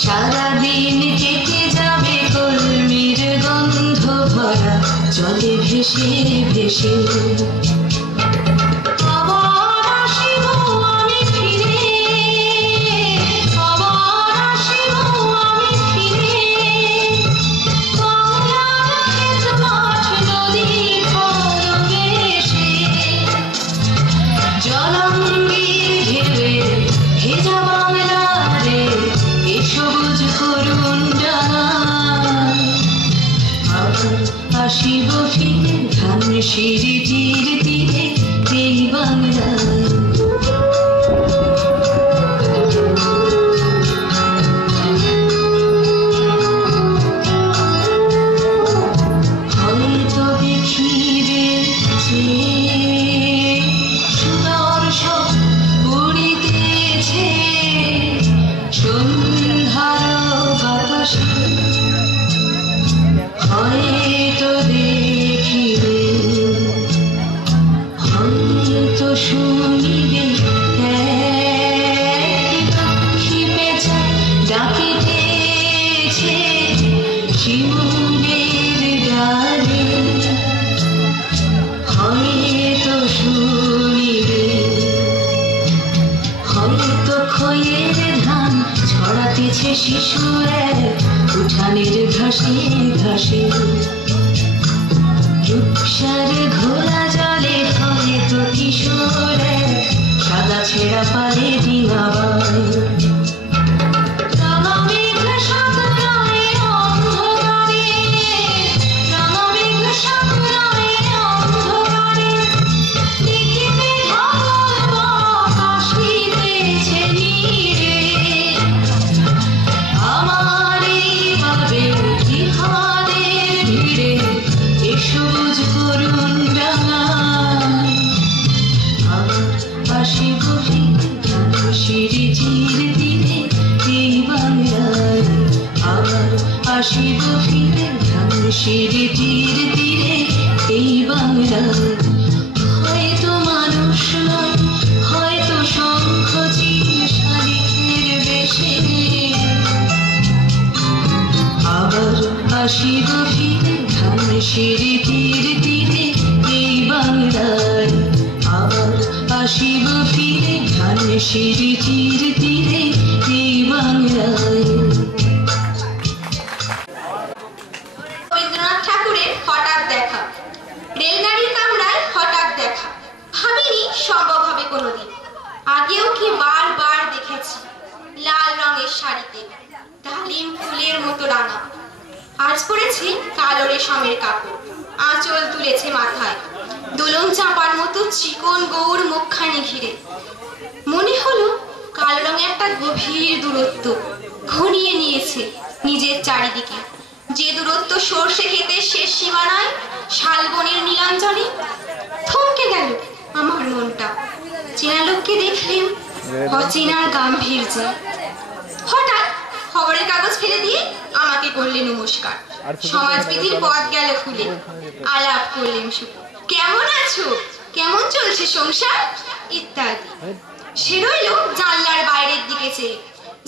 সারাদিন কেটে যাবে কলমির গন্ধ ভরা জলে ভেসে ভেসে। আসিব ফিরে ধানসিঁড়িটির তীরে এই বাংলায়। হয়তো দেখিবে সুদর্শন উড়িতেছে সন্ধ্যার বাতাসে। হয়তো দেখিবে হয়তো শুনিবে ডাকিতেছে শিমুলের ডালে। হয়তো শুনিবে হয়তো খয়ের ধান ছড়াতেছে শিশু এক উঠানের ঘাসে ঘাসে। রূপসার ঘোলা জলে হয়তো কিশোর সাদা ছেঁড়া পারে ডিঙাবায়। আসিব ফিরে ধানসিঁড়িটির তীরে এই বাংলায়। আবার আসিব ফিরে ধানসিঁড়িটির তীরে এই বাংলায়। হয়তো মানুষ নয় হয়তো শঙ্খ চিল শালিকের বেশে। আবার আসিব ফিরে ধানসিঁড়িটির তীরে এই বাংলায়। আবার আসিব ফিরে ধানসিঁড়িটির তীরে এই বাংলায়। রবীন্দ্রনাথ ঠাকুরের হঠাৎ দেখা। রেলগাড়ির কামরায় হঠাৎ দেখা, ভাবিনি সম্ভব হবে কোনোদিন। আগেও কি বারবার দেখেছি লাল রঙের শাড়িতে ডালিম ফুলের মতো রাঙা। আজ পরেছে কালো রেশমের কাপড়, আঁচল তুলেছে মাথায়, দোলন চাপার মতো চিকন গৌর মুখখানি ঘিরে। মনে হলো কালো রঙে একটা গভীর দূরত্ব ঘনিয়ে নিয়েছে নিজের চারিদিকে, যে দূরত্ব সর্ষে ক্ষেতের শেষ সীমানায় শালবনের নীলাঞ্জনে। থমকে গেল আমার মনটা, চেনা লোককে দেখলেন অচেনার গাম্ভীর্যে। হঠাৎ খবরের কাগজ ফেলে দিয়ে আমাকে করলেন নমস্কার। সমাজবিধির পথ গেল খুলে, আলাপ করলেন শুধু কেমন আছো, কেমন চলছে সংসার ইত্যাদি। সে রইল জানলার বাইরের দিকে চেয়ে,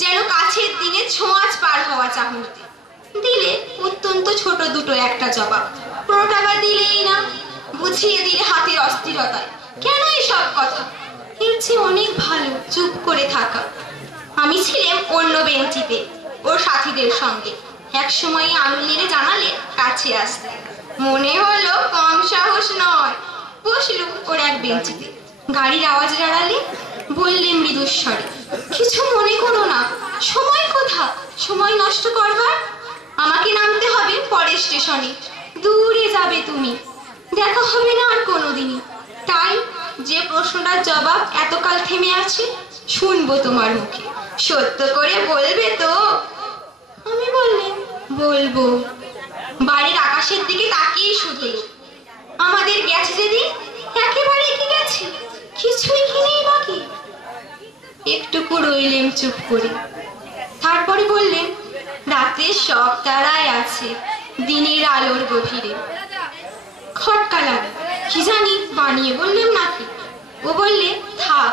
যেন কাছের দিনে ছোঁয়াচ পার হওয়া চাহনিতে। দিলে অত্যন্ত ছোট দুটো একটা জবাব, পুরোটা বা দিলেই না, বুঝিয়ে দিলে হাতের অস্থিরতায় কেন এসব কথা। এর চেয়ে অনেক ভালো চুপ করে থাকা। আমি ছিলাম অন্য বেঞ্চিতে ওর সাথীদের সঙ্গে। এক সময় আঙুল নেড়ে জানালে কাছে আসতে। মনে হলো কম সাহস নয়। বসলুম ওর এক বেঞ্চিতে, গাড়ির আওয়াজ দাঁড়ালে বললে মৃদুস্বরে, কিছু মনে করো না, সময় কোথা সময় নষ্ট করবার। আমাকে নামতে হবে পরের স্টেশনে, দূরে যাবে তুমি, দেখা হবে না আর কোনোদিনই। তাই যে প্রশ্নটার জবাব এতকাল থেমে আছে শুনবো তোমার মুখে, সত্য করে বলবে তো? আমি বললেন বলবো। বাড়ির আকাশের দিকে তাকিয়ে শুধু, আমাদের গেছে যেদিন একেবারে কি গেছে, কিছুই কি নেই বাকি। একটুকু রইলেন চুপ করে, তারপরে বললেন, রাতের সব তারাই আছে দিনের আলোর গভীরে। খটকা লাগে, কি জানি বানিয়ে বললেন নাকি। ও বললে, থাক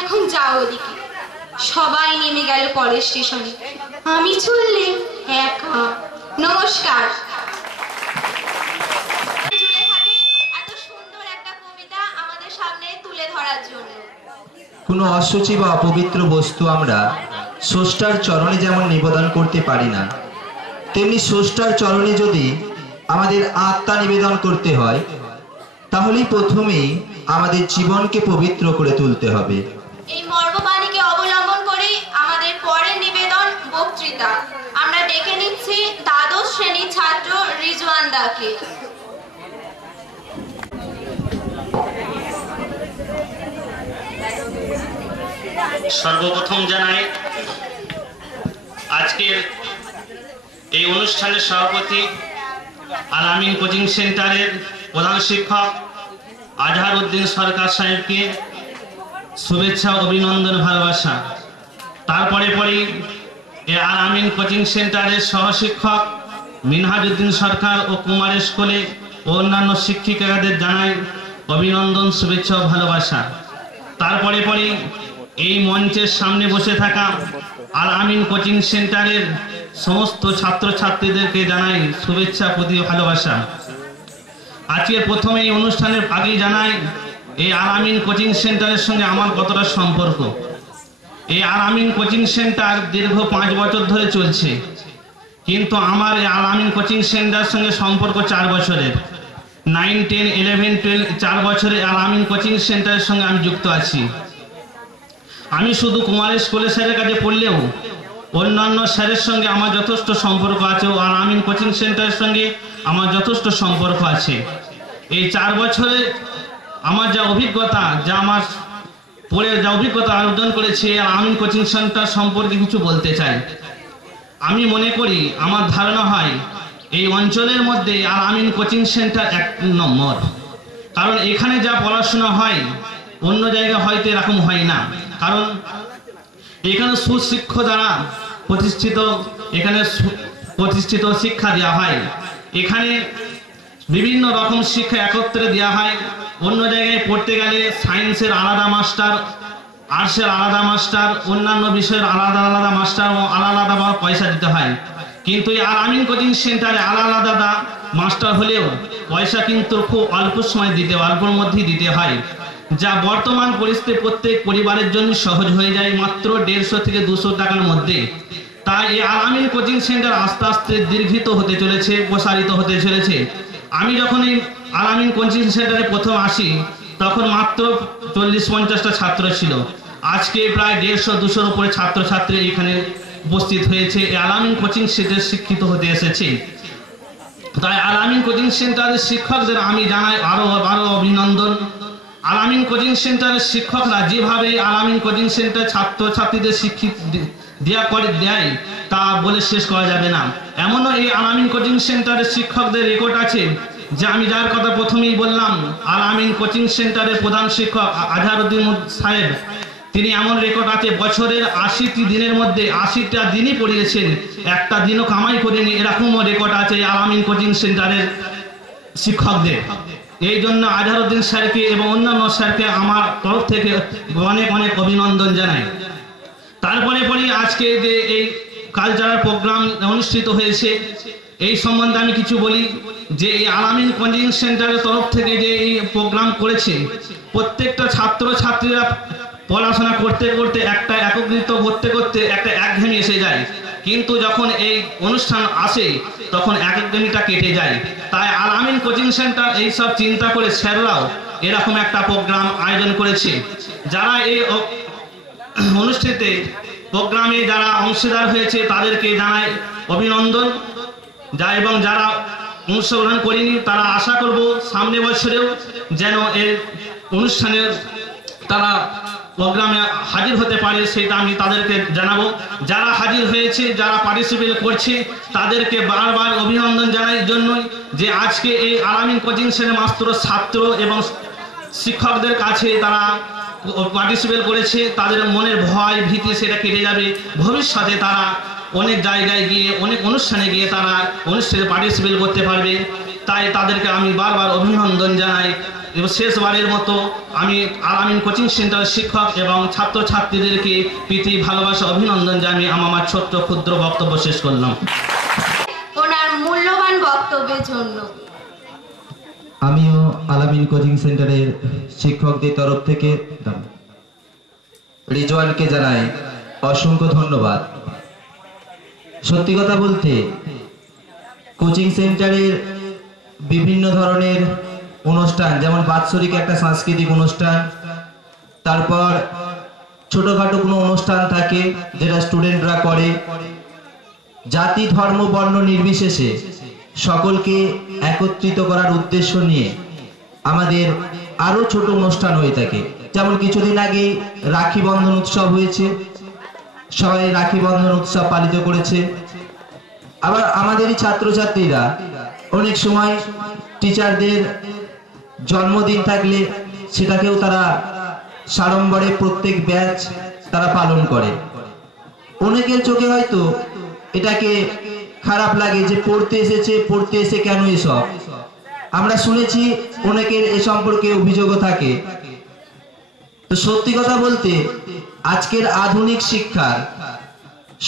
এখন যাও ওদিকে। সবাই নেমে গেল পরের স্টেশনে। আমি চললেন একা। নমস্কার। এত সুন্দর একটা কবিতা আমাদের সামনে তুলে ধরার জন্য। কোনো অশুচি বা অপবিত্র বস্তু আমরা স্রষ্টার চরণে যেমন নিবেদন করতে পারি না, তেমনি স্রষ্টার চরণে যদি আমাদের আত্মা নিবেদন করতে হয়, তাহলেই প্রথমেই আমাদের জীবনকে পবিত্র করে তুলতে হবে। এই মর্মবাণীকে অবলম্বন করে আমাদের পরের নিবেদন বক্তৃতা। আমরা ডেকে নিচ্ছি দ্বাদশ শ্রেণীর ছাত্র রিজওয়ান দাকে। সর্বপ্রথম জানাই আজকের এই অনুষ্ঠানের সভাপতি আল আমিন কোচিং সেন্টারের প্রধান শিক্ষক আজহার উদ্দিন সরকার সাহেবকে শুভেচ্ছা, অভিনন্দন, ভালোবাসা। তারপরে পরেই এই আল আমিন কোচিং সেন্টারের সহশিক্ষক মিনহাজউদ্দিন সরকার ও কুমার স্কুলে ও অন্যান্য শিক্ষিকাদের জানাই অভিনন্দন, শুভেচ্ছা ও ভালোবাসা। তারপরে পরেই এই মঞ্চের সামনে বসে থাকা আল আমিন কোচিং সেন্টারের সমস্ত ছাত্রছাত্রীদেরকে জানাই শুভেচ্ছা, প্রতি ভালোবাসা। আজকের প্রথমে এই অনুষ্ঠানের আগেই জানাই এই আল আমিন কোচিং সেন্টারের সঙ্গে আমার কতটা সম্পর্ক। এই আল আমিন কোচিং সেন্টার দীর্ঘ 5 বছর ধরে চলছে, কিন্তু আমার এই আল আমিন কোচিং সেন্টারের সঙ্গে সম্পর্ক 4 বছরের। 9, 10, 11, 12 4 বছরে আল আমিন কোচিং সেন্টারের সঙ্গে আমি যুক্ত আছি। আমি শুধু কুমার স্কুলের স্যারের কাছে পড়লেও অন্যান্য স্যারের সঙ্গে আমার যথেষ্ট সম্পর্ক আছে ও আল আমিন কোচিং সেন্টারের সঙ্গে আমার যথেষ্ট সম্পর্ক আছে। এই 4 বছরে আমার যা অভিজ্ঞতা, অভিজ্ঞতা অর্জন করেছি আল আমিন কোচিং সেন্টার সম্পর্কে কিছু বলতে চাই। আমি মনে করি, আমার ধারণা হয় এই অঞ্চলের মধ্যে আল আমিন কোচিং সেন্টার 1 নম্বর। কারণ এখানে যা পড়াশোনা হয় অন্য জায়গায় হয়তো এরকম হয় না। কারণ এখানে সুশিক্ষ দ্বারা প্রতিষ্ঠিত শিক্ষা দেওয়া হয়। এখানে বিভিন্ন রকম শিক্ষা একত্রে দেওয়া হয়। অন্য জায়গায় পড়তে গেলে সায়েন্সের আলাদা মাস্টার, আর্টসের আলাদা মাস্টার, অন্যান্য বিষয়ের আলাদা আলাদা মাস্টার ও আলাদা পয়সা দিতে হয়। কিন্তু এই আল আমিন কোচিং সেন্টারে আলাদা মাস্টার হলেও পয়সা কিন্তু খুব অল্পর মধ্যেই দিতে হয়, যা বর্তমান পরিস্থিতি প্রত্যেক পরিবারের জন্য সহজ হয়ে যায় মাত্র 150 থেকে 200 টাকার মধ্যে। তাই এই আল আমিন কোচিং সেন্টার আস্তে আস্তে দীর্ঘিত হতে চলেছে, প্রসারিত হতে চলেছে। আমি যখন এই আল আমিন কোচিং সেন্টারে প্রথম আসি তখন মাত্র 40-50টা ছাত্র ছিল। আজকে প্রায় 150-200-র উপরে ছাত্রছাত্রী এখানে উপস্থিত হয়েছে, এই আল আমিন কোচিং সেন্টারে শিক্ষিত হতে এসেছে। তাই আল আমিন কোচিং সেন্টারের শিক্ষকদের আমি জানাই আরো অভিনন্দন। আল আমিন কোচিং সেন্টারের শিক্ষকরা যেভাবে আল আমিন কোচিং সেন্টার ছাত্রছাত্রীদের শিক্ষিত দেয় তা বলে শেষ করা যাবে না। এমনও এই আল আমিন কোচিং সেন্টারের শিক্ষকদের রেকর্ড আছে, যে আমি যার কথা প্রথমেই বললাম, আল আমিন কোচিং সেন্টারের প্রধান শিক্ষক আজহার উদ্দিন সাহেব, তিনি এমন রেকর্ড আছে বছরের 80টি দিনের মধ্যে 80টা দিনই পড়িয়েছেন, একটা দিনও কামাই করেনি, এরকমও রেকর্ড আছে আল আমিন কোচিং সেন্টারের শিক্ষকদের। এই জন্য আজহার উদ্দিন স্যারকে এবং অন্যান্য স্যারকে আমার তরফ থেকে অনেক অভিনন্দন জানাই। তারপরে আজকে যে এই কালচারাল প্রোগ্রাম অনুষ্ঠিত হয়েছে এই সম্বন্ধে আমি কিছু বলি। যে এই আল আমিন কোচিং সেন্টারের তরফ থেকে যে এই প্রোগ্রাম করেছে, প্রত্যেকটা ছাত্রছাত্রীরা পড়াশোনা করতে একটা একত্রিত করতে একটা একঘেয়েমি এসে যায়, কিন্তু যখন এই অনুষ্ঠান আসে তখন একঘেয়েমিটা কেটে যায়। তাই আল আমিন কোচিং সেন্টার এইসব চিন্তা করে স্যাররাও এরকম একটা প্রোগ্রাম আয়োজন করেছে। যারা এই অনুষ্ঠানে প্রোগ্রামে যারা অংশীদার হয়েছে তাদেরকে জানাই অভিনন্দন, এবং যারা অংশগ্রহণ করেনি তারা আশা করব সামনে বছরেও যেন এই অনুষ্ঠানের তারা প্রোগ্রামে হাজির হতে পারে, সেটা আমি তাদেরকে জানাবো। যারা হাজির হয়েছে, যারা পার্টিসিপেট করছে তাদেরকে বারবার অভিনন্দন জানাই জন্যই যে আজকে এই আল আমিন কোচিং সেন্টারের মাত্র ছাত্র এবং শিক্ষকদের কাছে তারা পার্টিসিপেট করেছে, তাদের মনের ভয় ভীতি সেটা কেটে যাবে। ভবিষ্যতে তারা অনেক জায়গায় গিয়ে অনেক অনুষ্ঠানে গিয়ে তারা অনুষ্ঠানে পার্টিসিপেট করতে পারবে। তাই তাদেরকে আমি বারবার অভিনন্দন জানাই। শেষবারের মতো আমি আলামিন কোচিং সেন্টারের শিক্ষক এবং ছাত্রছাত্রীদেরকে প্রীতি ভালোবাসা অভিনন্দন জানিয়ে আমার ছোট্ট ক্ষুদ্র বক্তব্য শেষ করলাম। ওনার মূল্যবান বক্তব্যের জন্য আমিও আলামিন কোচিং সেন্টারের শিক্ষকদের তরফ থেকে রিজওয়ানকে জানাই অসংখ্য ধন্যবাদ। সত্যি কথা বলতে কোচিং সেন্টারের বিভিন্ন ধরনের অনুষ্ঠান, যেমন বাৎসরিক একটা সাংস্কৃতিক অনুষ্ঠান, তারপর ছোটখাটো কোনো অনুষ্ঠান থাকে যেটা স্টুডেন্টরা করে, জাতি ধর্ম বর্ণ নির্বিশেষে সকলকে একত্রিত করার উদ্দেশ্য নিয়ে আমাদের আরো ছোট অনুষ্ঠান হয়ে থাকে। যেমন কিছুদিন আগে রাখি বন্ধন উৎসব হয়েছে, সবাই রাখি বন্ধন উৎসব পালিত করেছে। আবার আমাদেরই ছাত্রছাত্রীরা অনেক সময় টিচারদের জন্মদিন থাকলে সেটাকেও তারা সাড়ম্বরে প্রত্যেক ব্যাচ তারা পালন করে। অনেকের চোখে হয়তো এটাকে খারাপ লাগে যে পড়তে এসে কেন এসব। আমরা শুনেছি অনেকের এ সম্পর্কে অভিযোগও থাকে। তো সত্যি কথা বলতে আজকের আধুনিক শিক্ষার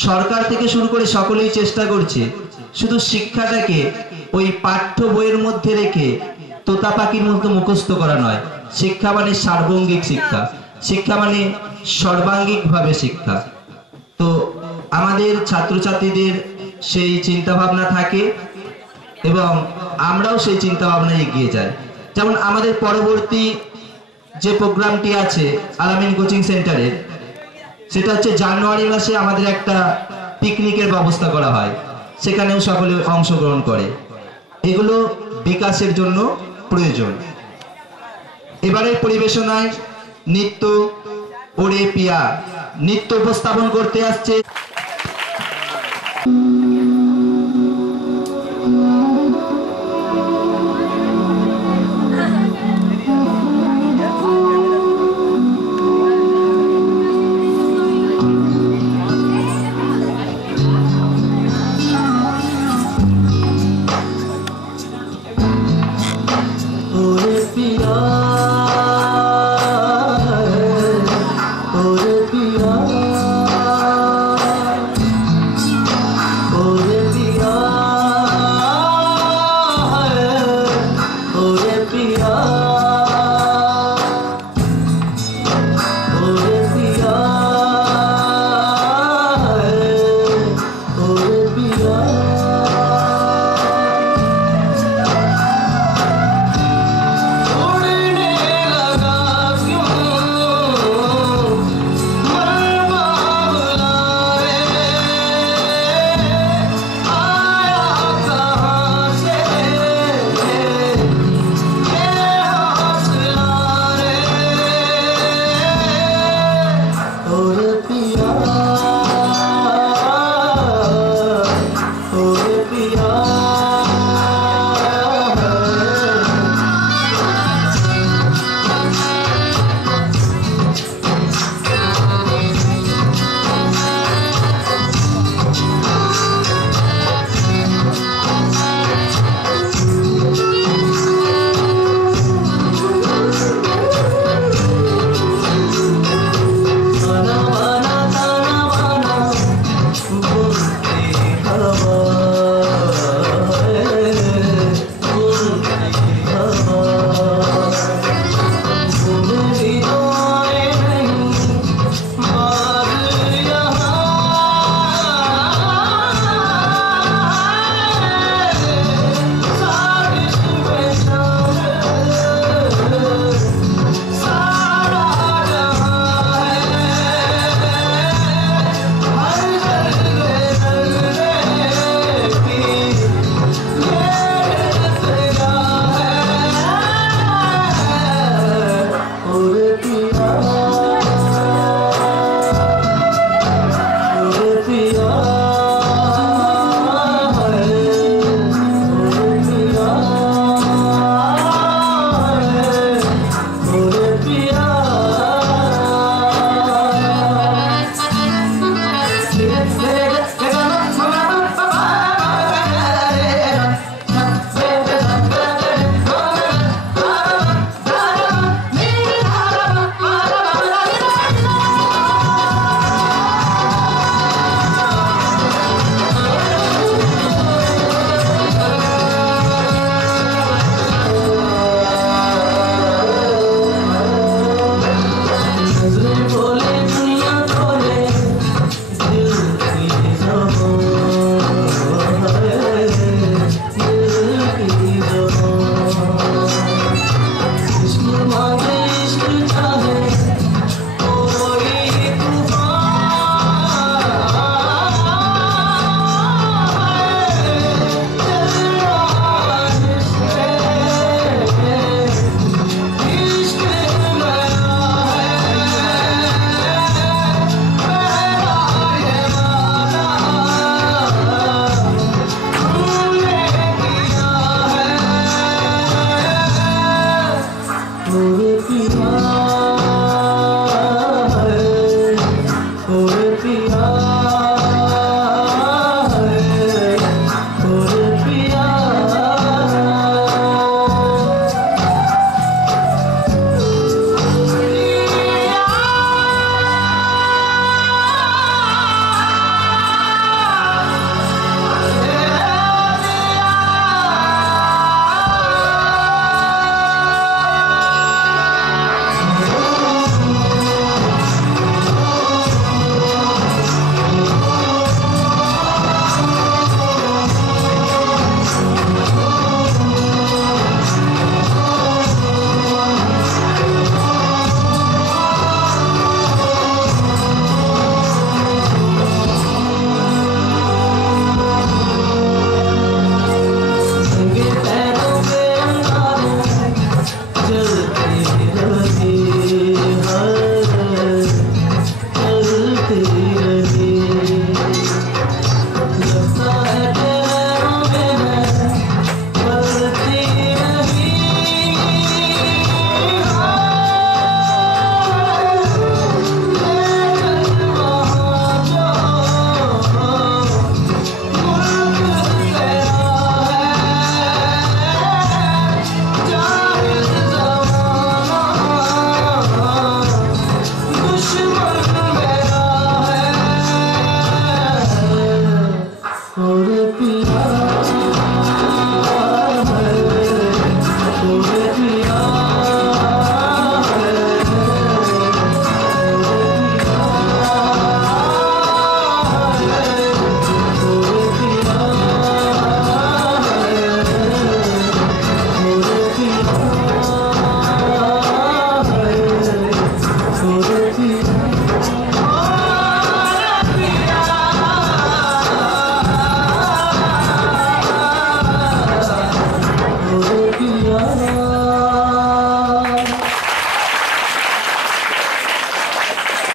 সরকার থেকে শুরু করে সকলেই চেষ্টা করছে শুধু শিক্ষাটাকে ওই পাঠ্য বইয়ের মধ্যে রেখে তোতা পাখির মতো মুখস্থ করা নয়। শিক্ষা মানে সার্বঙ্গিক শিক্ষা, শিক্ষা মানে সর্বাঙ্গিক ভাবে শিক্ষা। তো আমাদের ছাত্রছাত্রীদের সেই চিন্তা ভাবনা থাকে এবং আমরাও সেই চিন্তা ভাবনায় এগিয়ে যাই। যেমন আমাদের পরবর্তী যে প্রোগ্রামটি আছে আলামিন কোচিং সেন্টারের, সেটা হচ্ছে জানুয়ারি মাসে আমাদের একটা পিকনিকের ব্যবস্থা করা হয়, সেখানেও সকলে অংশগ্রহণ করে। এগুলো বিকাশের জন্য প্রয়োজন। এবারের পরিবেশনায় নৃত্য ওরে পিয়া নৃত্য উপস্থাপন করতে আসছে Oh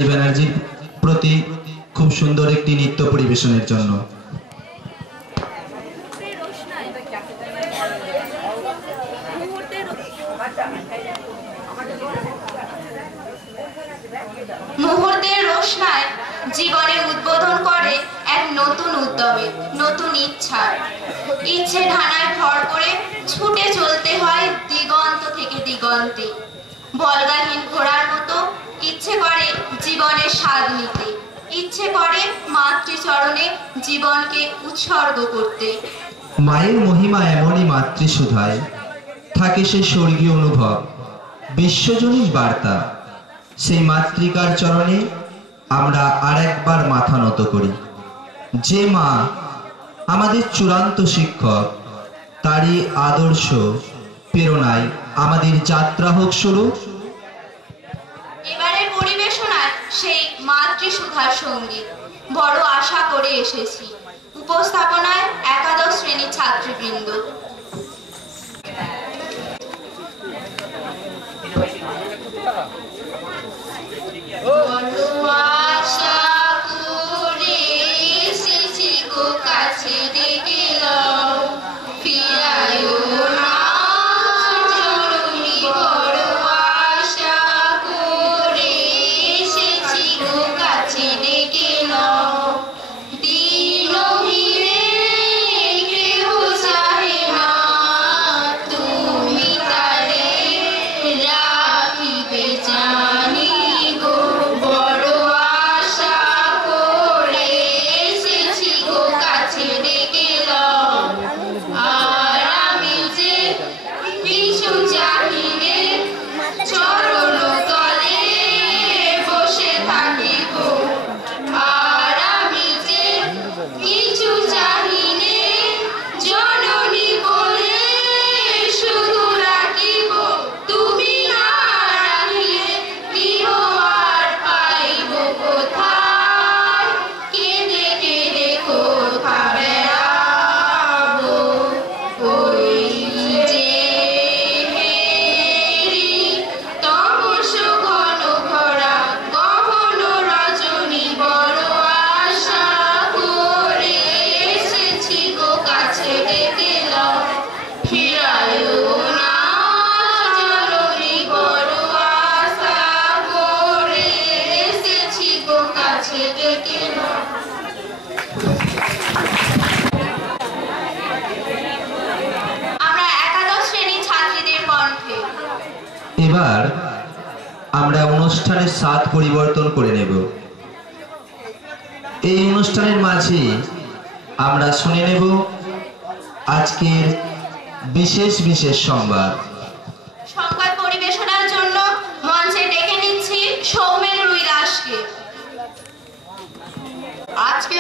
ব্যানার্জির প্রতি খুব সুন্দর একটি নৃত্য পরিবেশনের জন্য। মুহূর্তের রোশনায় জীবনে উদ্বোধন করে এক নতুন উদ্যমে, নতুন ইচ্ছার। ইচ্ছে ঢানায় ভর করে ছুটে চলতে হয় দিগন্ত থেকে দিগন্তে। বলগাহীন ঘোড়ার মতো ইচ্ছে করে জীবনের স্বাদ নিতে, ইচ্ছে করে মাতৃচরণে জীবনকে উৎসর্গ করতে। মায়ের মহিমা এমনই মাতৃসুধায় থাকে সে স্বর্গীয় অনুভব, বিশ্বজনীন বার্তা। সেই মাতৃকার চরণে আমরা আরেকবার মাথা নত করি। যে মা আমাদের চূড়ান্ত শিক্ষক, তারই আদর্শ প্রেরণায় আমাদের যাত্রা হোক শুরু। এবারের পরিবেশনায় সেই মাতৃসুধার সঙ্গীত বড় আশা করে এসেছি। উপস্থাপনায় একাদশ শ্রেণীর ছাত্রবৃন্দ। আশা করে এসেছি গো কাছে ডেকে নাও, ফিরায়ো না জননী। বড় আশা করে এসেছি গো কাছে ডেকে নাও, দিনহীনে কেহ চাহে না, তুমি তারে রাখিবে জানি গো। বড় আশা করে এসেছি গো কাছে ডেকে নাও, আর আমি যে কিছু চাহিনে চরণ তলে বসে থাকিব, আর আমি যে কিছু চাহিনে জননী বলে শুধু রাখিব। তুমি না রাখিলে গৃহ আর পাইব কোথায়, কেঁদে কেঁদে কোথা বেড়াবো। ওই যে হেরি তমস ঘন ভরা গহন রজনী, বড় আশা করে এসেছি গো কাছে ডেকে নাও, ফিরায়ো না জননী। বড় আশা করে এসেছি গো কাছে ডেকে নাও। আমরা একাদশ শ্রেণীর ছাত্রীদের কণ্ঠে এবার আমরা অনুষ্ঠানের স্বাদ পরিবর্তন করে নেব। এই অনুষ্ঠানের মাঝে আমরা শুনে নেব আজকের বিশেষ বিশেষ সংবাদ। সংবাদ পরিবেশনার জন্য মঞ্চে ডেকে নিচ্ছি সৌমেন রুই দাসকে। আজকে